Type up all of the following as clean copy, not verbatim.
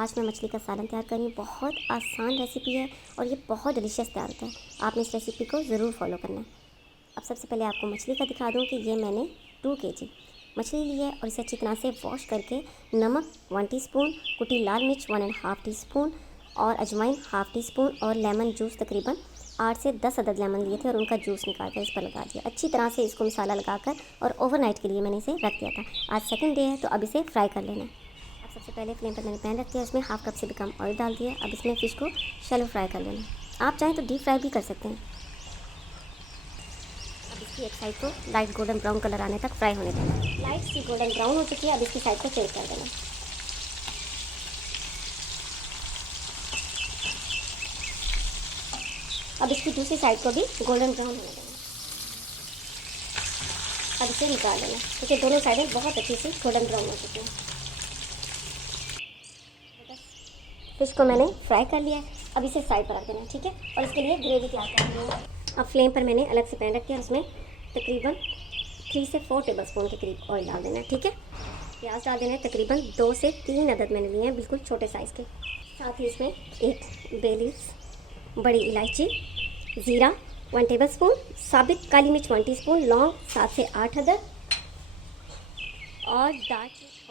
आज मैं मछली का सालन तैयार कर रही हूँ। बहुत आसान रेसिपी है और ये बहुत डिलीशियस तैयार होता है। आपने इस रेसिपी को ज़रूर फॉलो करना है। अब सबसे पहले आपको मछली का दिखा दूँ कि ये मैंने 2 kg मछली ली है और इसे अच्छी तरह से वॉश करके नमक 1 टीस्पून, कुटी लाल मिर्च 1.5 टीस्पून और अजवाइन 1/2 टीस्पून और लेमन जूस तकरीबन 8 से 10 अदद लेमन लिए थे और उनका जूस निकाल कर इस पर लगा दिया। अच्छी तरह से इसको मसाला लगाकर और ओवरनाइट के लिए मैंने इसे रख दिया था। आज सेकंड डे है तो अब इसे फ्राई कर लेना है। अब सबसे पहले फ्लेम पर मैंने पैन रख दिया, उसमें 1/2 कप से भी कम ऑयल डाल दिया। अब इसमें फ़िश को शैलो फ्राई कर लेना है। आप चाहें तो डीप फ्राई भी कर सकते हैं। अब इसकी एक साइड को लाइट गोल्डन ब्राउन कलर आने तक फ्राई होने देना है। लाइट सी गोल्डन ब्राउन हो चुकी है, अब इसकी साइड को चेंज कर देना। अब इसकी दूसरी साइड को भी गोल्डन ब्राउन होने देना। अब इसे निकाल लेना क्योंकि दोनों साइडें बहुत अच्छी सी गोल्डन ब्राउन हो चुकी हैं। फिश को मैंने फ्राई कर लिया है, अब इसे साइड पर रख देना है, ठीक है। और इसके लिए ग्रेवी तैयार करनी है। अब फ्लेम पर मैंने अलग से पैन रख दिया, उसमें तकरीबन 3 से 4 टेबलस्पून के करीब ऑयल डाल देना है, ठीक है। प्याज डाल देना है, तकरीबन 2 से 3 अदद मैंने लिए हैं, बिल्कुल छोटे साइज़ के। साथ ही इसमें एक बे लीव्स, बड़ी इलायची, ज़ीरा 1 टेबलस्पून, साबित काली मिर्च 1 टीस्पून, लौंग 7 से 8 अदद और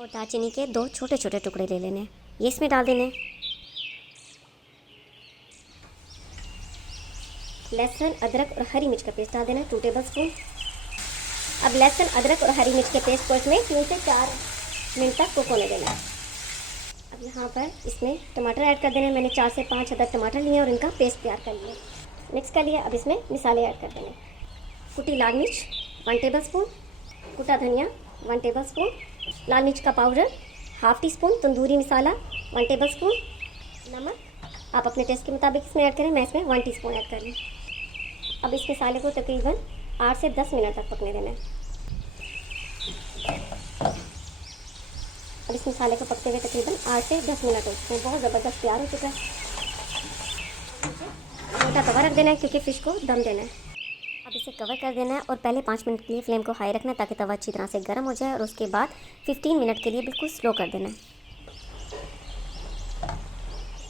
दालचीनी के 2 छोटे छोटे टुकड़े ले लेने हैं, ये इसमें डाल देने हैं। लहसुन, अदरक और हरी मिर्च का पेस्ट डाल देना है 2 टेबलस्पून। अब लहसुन, अदरक और हरी मिर्च के पेस्ट को इसमें 3 से 4 मिनट तक कुक होने देना है। अब यहाँ पर इसमें टमाटर ऐड कर देना है। मैंने 4 से 5 अदद टमाटर लिए और इनका पेस्ट तैयार कर लिया, मिक्स कर लिया। अब इसमें मसाले ऐड कर देने, कुटी लाल मिर्च 1 टेबलस्पून, कुटा धनिया 1 टेबलस्पून, लाल मिर्च का powder 1/2 teaspoon, tandoori masala 1 tablespoon, नमक आप अपने टेस्ट के मुताबिक इसमें ऐड करें, मैं इसमें 1 टीस्पून ऐड कर रही हूँ। अब इस मसाले को तकरीबन 8 से 10 मिनट तक पकने देना है। अब इस मसाले को पकते हुए तकरीबन 8 से 10 मिनट हो चुके हैं, बहुत ज़बरदस्त तैयार हो चुका है। मोटा कवर रख देना है क्योंकि फ़िश को दम देना है। अब इसे कवर कर देना है और पहले 5 मिनट के लिए फ्लेम को हाई रखना है ताकि तवा अच्छी तरह से गर्म हो जाए और उसके बाद 15 मिनट के लिए बिल्कुल स्लो कर देना है।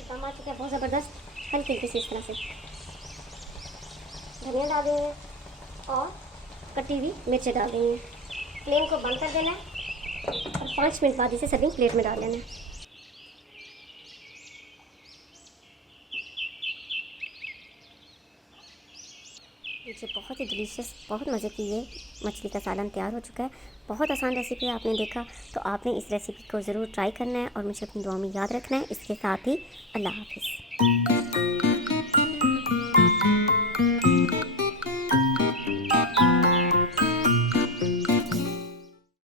दम आ चुका है बहुत ज़बरदस्त, हल्की हल्की सी इस तरह से धनिया डाल देंगे और कटी हुई मिर्चें डाल देंगे। फ्लेम को बंद कर देना है और 5 मिनट बाद इसे सर्विंग प्लेट में डाल लेना है। मुझे बहुत ही डिलीशियस, बहुत मज़े की ये मछली का सालन तैयार हो चुका है। बहुत आसान रेसिपी है, आपने देखा तो आपने इस रेसिपी को ज़रूर ट्राई करना है और मुझे अपनी दुआ में याद रखना है। इसके साथ ही अल्लाह हाफ़िज़।